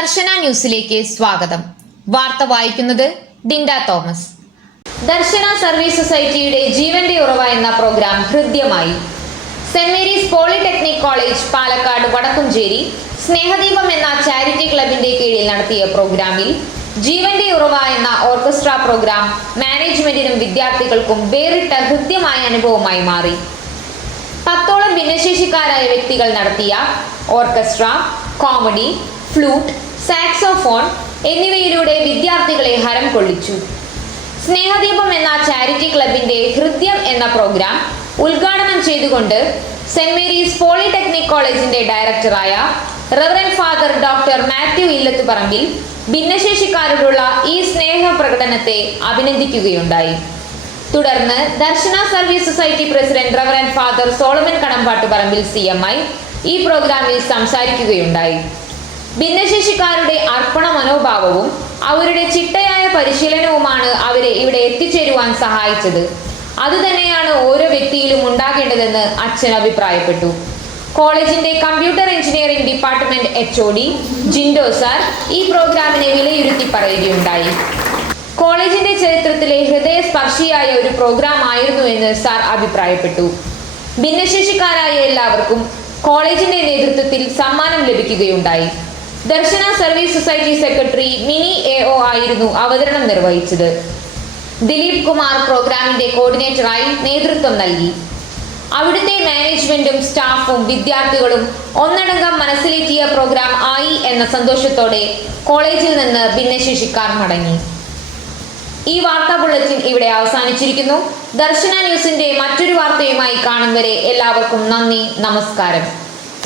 ദർശന ന്യൂസിലേക്ക് സ്വാഗതം. വാർത്ത വായിക്കുന്നത് ഡിൻഡ തോമസ്. ദർശന സർവീസ് സൊസൈറ്റിയുടെ ജീവന്റെ ഉറവ എന്ന പ്രോഗ്രാം ഹൃദ്യമായി. Saint Mary's polytechnic college Palakkad Vadakkumchery Snehadeepam എന്ന ചാരിറ്റി ക്ലബിന്റെ കീഴിൽ നടത്തിയ പ്രോഗ്രാമിൽ ജീവന്റെ ഉറവ എന്ന ഓർക്കസ്ട്ര പ്രോഗ്രാം മാനേജ്മെന്റിനും വിദ്യാർത്ഥികൾക്കും വേറിട്ട ഹൃദ്യമായ അനുഭവമായി മാറി. പത്തോളം ഭിന്നശേഷിക്കാരായ വ്യക്തികൾ നടത്തിയ ഓർക്കസ്ട്ര കോമഡി ഫ്ലൂട്ട് സാക്സോഫോൺ എന്നിവയിലൂടെ വിദ്യാർത്ഥികളെ ഹരം കൊള്ളിച്ചു. സ്നേഹദീപം എന്ന ചാരിറ്റി ക്ലബിന്റെ ഹൃദ്യം എന്ന പ്രോഗ്രാം ഉദ്ഘാടനം ചെയ്തുകൊണ്ട് സെന്റ് മേരീസ് പോളിടെക്നിക് കോളേജിന്റെ ഡയറക്ടറായ റവറൻ ഫാദർ ഡോക്ടർ മാത്യു ഇല്ലത്ത് പറമ്പിൽ ഭിന്നശേഷിക്കാരോടുള്ള ഈ സ്നേഹ പ്രകടനത്തെ അഭിനന്ദിക്കുകയുണ്ടായി. തുടർന്ന് Darshana service society president reverend father Solomon Kadambattuparambil C M I ഈ പ്രോഗ്രാമിൽ സംസാരിക്കുകയുണ്ടായി. ഭിന്നശേഷിക്കാരുടെ അർപ്പണ മനോഭാവവും അവരുടെ ചിട്ടയായ പരിശീലനവുമാണ് അവരെ ഇവിടെ എത്തിച്ചേരുവാൻ സഹായിച്ചത്. അതുതന്നെയാണ് ഓരോ വ്യക്തിയിലും ഉണ്ടാകേണ്ടതെന്ന് അച്ഛൻ അഭിപ്രായപ്പെട്ടു. കോളേജിന്റെ computer engineering department H O D Jindo sir ഈ പ്രോഗ്രാമിനെ വിലയിരുത്തി പറയുകയുണ്ടായി. കോളേജിന്റെ ചരിത്രത്തിലെ ഹൃദയസ്പർശിയായ ഒരു പ്രോഗ്രാം ആയിരുന്നു എന്ന് സാർ അഭിപ്രായപ്പെട്ടു. ഭിന്നശേഷിക്കാരായ എല്ലാവർക്കും കോളേജിന്റെ നേതൃത്വത്തിൽ സമ്മാനം ലഭിക്കുകയുണ്ടായി. Darshana service society secretary Mini A O ആയിരുന്നു അവതരണം നിർവഹിച്ചത്. ദിലീപ് കുമാർ പ്രോഗ്രാമിന്റെ കോർഡിനേറ്ററായി നേതൃത്വം നൽകി. അവിടുത്തെ മാനേജ്മെന്റും സ്റ്റാഫും വിദ്യാർത്ഥികളും ഒന്നടങ്കം മനസ്സിലെത്തിയ പ്രോഗ്രാം ആയി എന്ന സന്തോഷത്തോടെ കോളേജിൽ നിന്ന് ഭിന്നശേഷിക്കാർ മടങ്ങി. ഈ വാർത്താ ബുള്ളറ്റിൻ ഇവിടെ അവസാനിച്ചിരിക്കുന്നു. ദർശന ന്യൂസിന്റെ മറ്റൊരു വാർത്തയുമായി കാണും വരെ എല്ലാവർക്കും നന്ദി നമസ്കാരം.